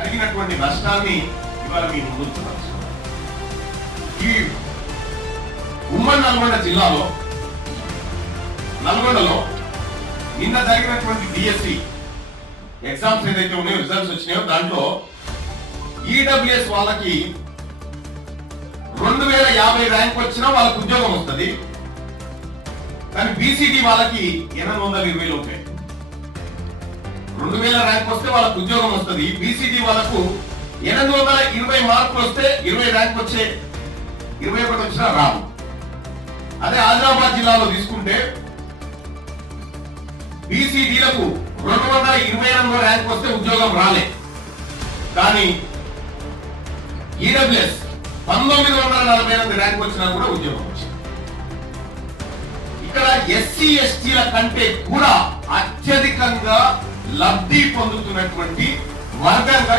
కలిగినటువంటి నష్టాన్ని ఇవాళ మీ ముందు ఈ ఉమ్మడి నల్గొండ జిల్లాలో నల్గొండలో నిన్న జరిగినటువంటి డిఎస్సి ఎగ్జామ్స్ ఏదైతే ఉన్నాయో రిజల్ట్స్ వచ్చినాయో దాంట్లో ఈడబ్ల్యూఎస్ వాళ్ళకి 2050 ర్యాంక్ వచ్చినా వాళ్ళకి ఉద్యోగం వస్తుంది. కానీ బీసీడీ వాళ్ళకి 820 ఉంటాయి. 2000 ర్యాంక్ వస్తే వాళ్ళకు ఉద్యోగం వస్తుంది. బీసీడీ వాళ్ళకు 820 మార్కులు వస్తే 20 ర్యాంక్ వచ్చే 21 వచ్చినా రాదు. అదే ఆదిలాబాద్ జిల్లాలో తీసుకుంటే బీసీడీలకు 228 ర్యాంక్ వస్తే ఉద్యోగం రాలే. కానీ ఈడబ్ల్యూఎస్ 1948 ర్యాంక్ వచ్చినా కూడా ఉద్యోగం వచ్చింది. ఇక్కడ ఎస్సీ ఎస్టీల కంటే కూడా అత్యధికంగా లబ్ధి పొందుతున్నటువంటి వర్గంగా